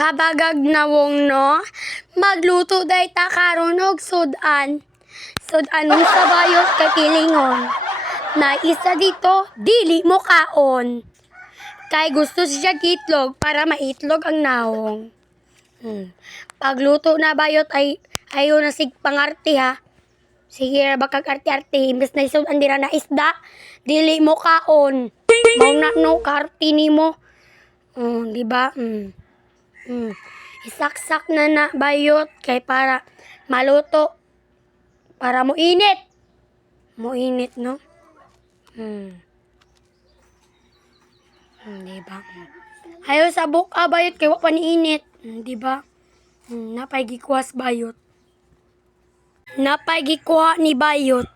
Kabagag na wong no, magluto day ta karon og sudan. Sudanong sa bayot kakilingon. Na isa dito, dili mo kaon. Kay gusto siya itlog para maitlog ang naong. Pagluto na bayot ay ayo na sig pangarte ha. Sige ra bakag arte-arte imbes na isud andira na isda, dili mo kaon. Mao na no karte nimo. Di ba? Isaksak na bayot kay para maluto. Para mo init. Mo init no? Di ba? Hayo sa buka bayot kay wa pa ni init. Di ba? Napay gikuwas bayot. Napay gikuha ni bayot.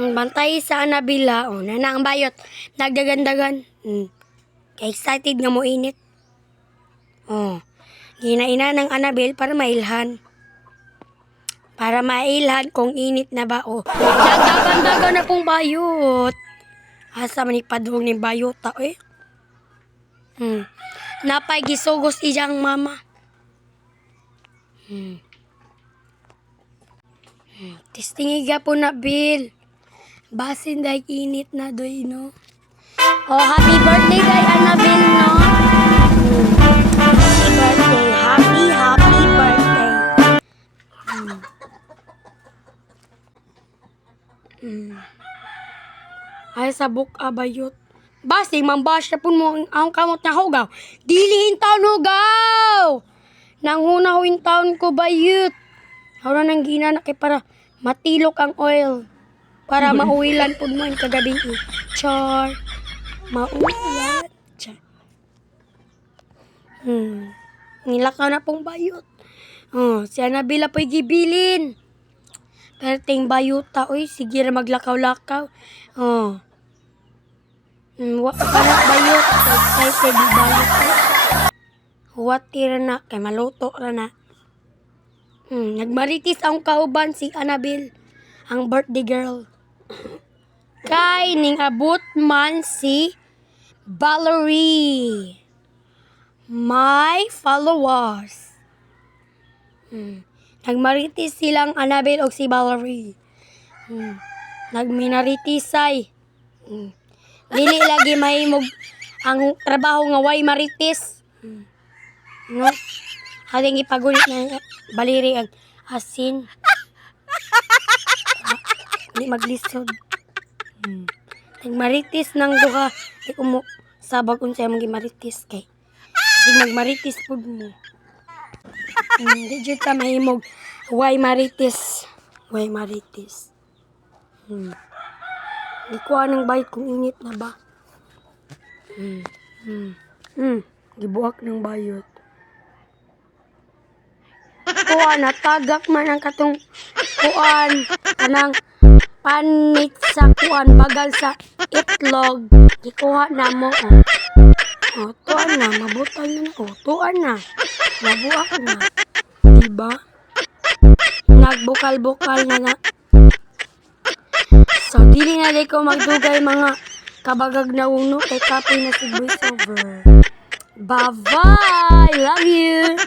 Bantay sa Anabila. Nana ang bayot. Nagdagandagan. Kay excited nga mo init. Ginaina ng Anabel para mailhan. Para mailhan kung init na ba. Nagdagandagan na pong bayot. Asa man ipadung ni bayot ta eh. Napay gisugos iyang mama. Tistingiga po na Bill. Basin day init na doy no. Happy birthday day Annabelle no. Happy birthday. Happy birthday. Ay sabok abayot. Basing mambash na po mo ang kamot na hugaw. Dilihin taon hugaw. Nanghunahawin taon ko bayot. Hawra nang gina na kay para matilok ang oil. Para mauwilan po mo yung kagabi. Char. Mauwilan. Char. Nilakaw na pong bayot. Si Anabela po'y gibilin. Perting bayota. Uy, sige na maglakaw-lakaw. Kanak bayot. Excited yung bayot. Huwati na. Kay maluto na. Nagmaritis ang kauban si Annabelle. Ang birthday girl. Kay ning abot man si Valerie. My followers. Nagmaritis silang Annabelle o si Valerie. Nagminaritisay. Dili lagi mahimog ang trabaho nga way maritis. No? Haling ipagulit na baliri ang asin. Hindi maglisod. Nagmaritis ng duha. Di ko mo sabag unsay mong gimaritis kay. Kasi magmaritis po mo. Hindi dyan ka mahimog. Why maritis? Why maritis? Di ko anong bayot kung init na ba. Gibuak ng bayot. Kuan, natagak man ang katong kuan. Kanang panit sa kuan. Bagal sa itlog. Ikuha na mo. Tuan na. Mabutang na. Tuan na. Nabuak na. Diba? Nagbukal-bukal na. So, dili na di ko magdugay mga kabagag na uno. Kay kapoy na si voiceover. Bye-bye! Love you!